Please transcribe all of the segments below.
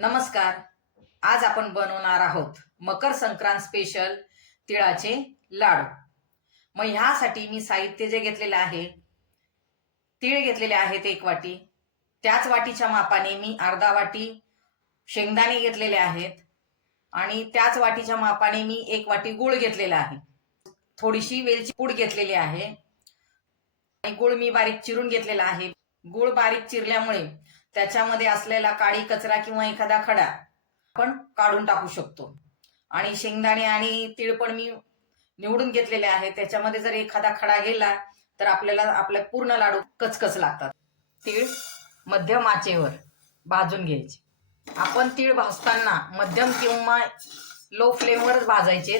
नमस्कार. आज आपण बनवणार आहोत मकर संक्रांत स्पेशल तिळाचे लाडू. मग ह्यासाठी मी साहित्य जे घेतलेले आहे, तीळ घेतलेले आहेत 1 वाटी. त्याच वाटीच्या मापाने मी अर्धा वाटी शेंगदाणे घेतलेले आहेत आणि त्याच वाटीच्या मापाने मी 1 वाटी गूळ घेतलेला आहे. थोडीशी वेलची पूड घेतलेली आहे आणि गूळ मी बारीक चिरून घेतलेला आहे. गूळ बारीक चिरल्यामुळे त्याच्यामध्ये असलेला काळी कचरा किंवा एखादा खडा आपण काढून टाकू शकतो. आणि शेंगदाणे आणि तीळ पण मी निवडून घेतलेले आहे. त्याच्यामध्ये जर एखादा खडा गेला तर आपल्याला आपले पूर्ण लाडू कचकच लागतात. तीळ मध्यम आचेवर भाजून घ्यायचे. आपण तीळ भाजताना मध्यम किंवा लो फ्लेमवरच भाजायचे.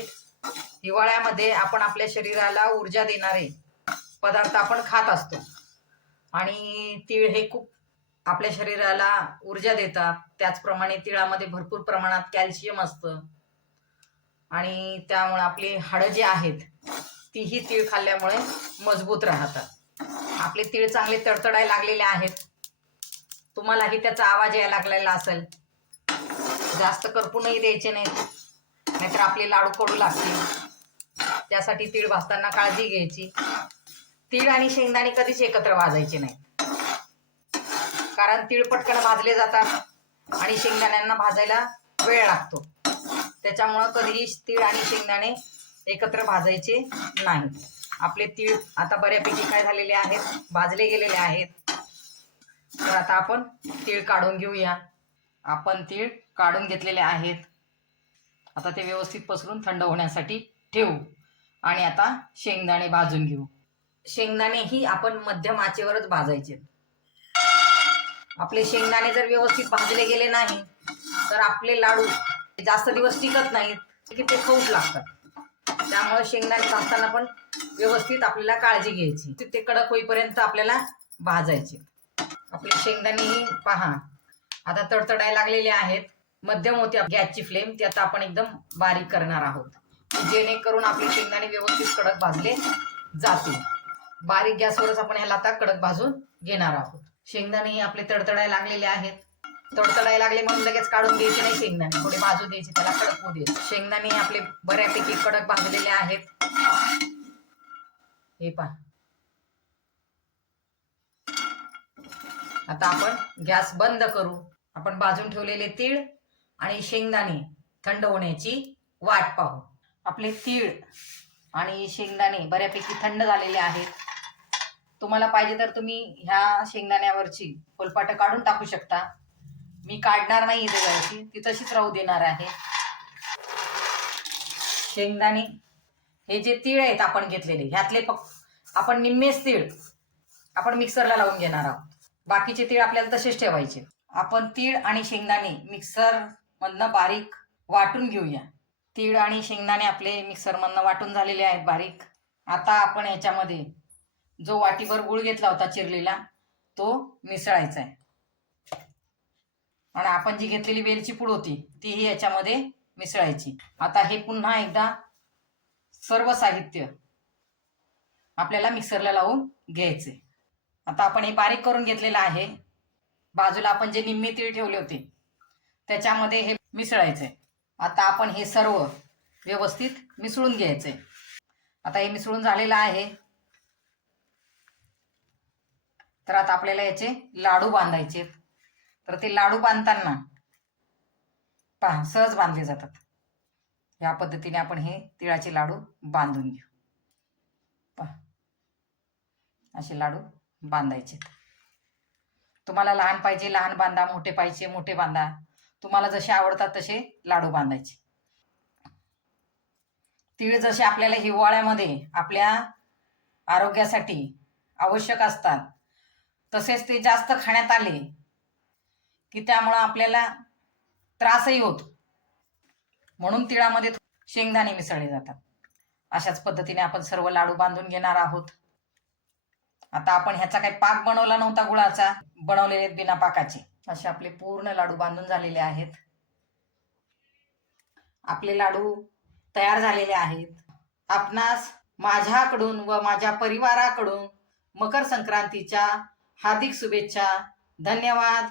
हिवाळ्यामध्ये आपण आपल्या शरीराला ऊर्जा देणारे पदार्थ आपण खात असतो आणि तीळ हे खूप आपल्या शरीराला ऊर्जा देतात. त्याचप्रमाणे तिळामध्ये भरपूर प्रमाणात कॅल्शियम असतं आणि त्यामुळे आपली हाडं जी आहेत तीही तीळ खाल्ल्यामुळे मजबूत राहतात. आपले तीळ चांगले तडतडायला लागलेले आहेत. तुम्हालाही त्याचा आवाज यायला लागलेला असेल. जास्त करपूनही द्यायचे नाहीत, नाहीतर आपले लाडू कडू लागतील. त्यासाठी तीळ भाजताना काळजी घ्यायची. तीळ आणि शेंगदाणे कधीच एकत्र भाजायचे नाही, कारण तीळ पटकन भाजले जातात आणि शेंगदाण्यांना भाजायला वेळ लागतो. त्याच्यामुळं कधीही तीळ आणि शेंगदाणे एकत्र भाजायचे नाही. आपले तीळ आता बऱ्यापैकी काय झालेले आहेत, भाजले गेलेले आहेत. तर आता आपण तीळ काढून घेऊया. आपण तीळ काढून घेतलेले आहेत. आता ते व्यवस्थित पसरून थंड होण्यासाठी ठेवू आणि आता शेंगदाणे भाजून घेऊ. शेंगदाणेही आपण मध्यम आचेवरच भाजायचे. आपले शेंगदाणे जर व्यवस्थित भाजले गेले नाही तर आपले लाडू जास्त दिवस टिकत नाहीत, की ते खऊट लागतात. त्यामुळे शेंगदाणे भाजताना पण व्यवस्थित आपल्याला काळजी घ्यायची. ते कडक होईपर्यंत आपल्याला भाजायचे. आपले शेंगदाणेही पहा आता तडतडायला लागलेले आहेत. मध्यम होती गॅसची फ्लेम, ती आता आपण एकदम बारीक करणार आहोत, जेणेकरून आपले शेंगदाणे व्यवस्थित कडक भाजले जातील. बारीक गॅसवरच आपण ह्याला आता कडक भाजून घेणार आहोत. शेंगदाणे आपले तडतडायला लागलेले आहेत. तडतडायला लागले म्हणून लगेच काढून द्यायचे नाही. शेंगदाणे थोडे भाजू द्यायचे, त्याला कडक होऊ द्यायचे. शेंगदाणे आपले बऱ्यापैकी कडक भाजलेले आहेत. हे पहा. आता आपण गॅस बंद करू. आपण भाजून ठेवलेले तीळ आणि शेंगदाणे थंड होण्याची वाट पाहू. आपले तीळ आणि शेंगदाणे बऱ्यापैकी थंड झालेले आहेत. तुम्हाला पाहिजे तर तुम्ही ह्या शेंगदाण्यावरची फुलपाटं काढून टाकू शकता. मी काढणार नाही त्याच्यावरची, ती तशीच राहू देणार आहे. शेंगदाणे हे जे तीळ आहेत आपण घेतलेले, ह्यातले आपण निम्मेच तीळ आपण मिक्सरला लावून घेणार आहोत. बाकीचे तीळ आपल्याला तसेच ठेवायचे. आपण तीळ आणि शेंगदाणे मिक्सर मधनं बारीक वाटून घेऊया. तीळ आणि शेंगदाणे आपले मिक्सर मधनं वाटून झालेले आहेत बारीक. आता आपण ह्याच्यामध्ये जो वाटीभर गूळ घेतला होता चिरलेला, तो मिसळायचा आहे. आणि आपण जी घेतलेली वेलची पूड होती तीही याच्यामध्ये मिसळायची. आता हे पुन्हा एकदा सर्व साहित्य आपल्याला मिक्सरला लावून घ्यायचे. आता आपण हे बारीक करून घेतलेलं आहे. बाजूला आपण जे निम्मे तीळ ठेवले होते त्याच्यामध्ये हे मिसळायचंय. आता आपण हे सर्व व्यवस्थित मिसळून घ्यायचंय. आता हे मिसळून झालेलं आहे. तर आता आपल्याला याचे लाडू बांधायचे. तर ते लाडू बांधताना पहा सहज बांधले जातात. या पद्धतीने आपण हे तिळाचे लाडू बांधून घेऊ. पहा असे लाडू बांधायचे. तुम्हाला लहान पाहिजे लहान बांधा, मोठे पाहिजे मोठे बांधा. तुम्हाला जसे आवडतात तसे लाडू बांधायचे. तीळ जसे आपल्याला हिवाळ्यामध्ये आपल्या आरोग्यासाठी आवश्यक असतात, तसेच ते जास्त खाण्यात आले की त्यामुळं आपल्याला त्रासही होतो. म्हणून तिळामध्ये शेंगदाणे मिसळले जातात. अशाच पद्धतीने आपण सर्व लाडू बांधून घेणार आहोत. आता आपण ह्याचा काही पाक बनवला नव्हता, गुळाचा बनवलेले आहेत बिना पाकाचे. असे आपले पूर्ण लाडू बांधून झालेले आहेत. आपले लाडू तयार झालेले आहेत. आपणास माझ्याकडून व माझ्या परिवाराकडून मकर संक्रांतीच्या हार्दिक शुभेच्छा. धन्यवाद.